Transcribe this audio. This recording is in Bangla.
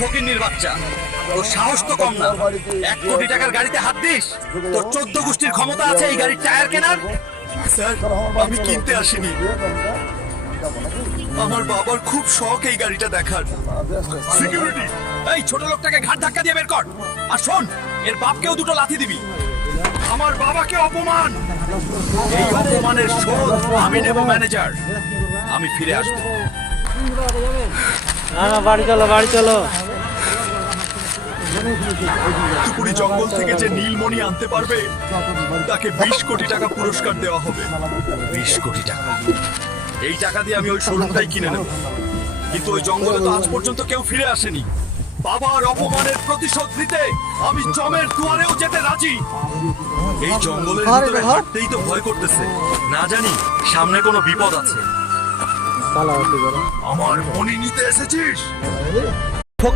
ফকিন্নির বাচ্চা, তোর সাহস তো কম না। 1 কোটি টাকার গাড়িতে হাত দিস? তোর 14 গোষ্ঠীর ক্ষমতা আছে এই গাড়ির টায়ার কেনার? স্যার, আমি কিনতে আসিনি। আমার বাবার খুব শখ এই গাড়িটা দেখার। সিকিউরিটি, এই ছোট লোকটাকে ঘাট ধাক্কা দিয়ে বের কর। আর শোন, এর বাপকেও দুটো লাথি দিবি। আমার বাবাকে অপমান, এই অপমানের শোধ আমি নেব ম্যানেজার। আমি ফিরে আসবো। না না, বাড়ি চলো, বাড়ি চলো। টুকুরি জঙ্গল থেকে যে নীলমণি আনতে পারবে তাকে 20 কোটি টাকা পুরস্কার দেওয়া হবে। 20 কোটি টাকা? এই টাকা দিয়ে আমি ওই শোরুমটাই কিনে নেব। কিন্তু ওই জঙ্গলে তো আজ পর্যন্ত কেউ ফিরে আসেনি। বাবার অপমানের প্রতিশোধ নিতে আমি জমের দুয়ারেও যেতে রাজি। এই জঙ্গলের ভিতরে হাঁটতেই তো ভয় করতেছে, না জানি সামনে কোনো বিপদ আছে। চালাও, ঠিক আছে। আমার মনি নিতে এসেছিস?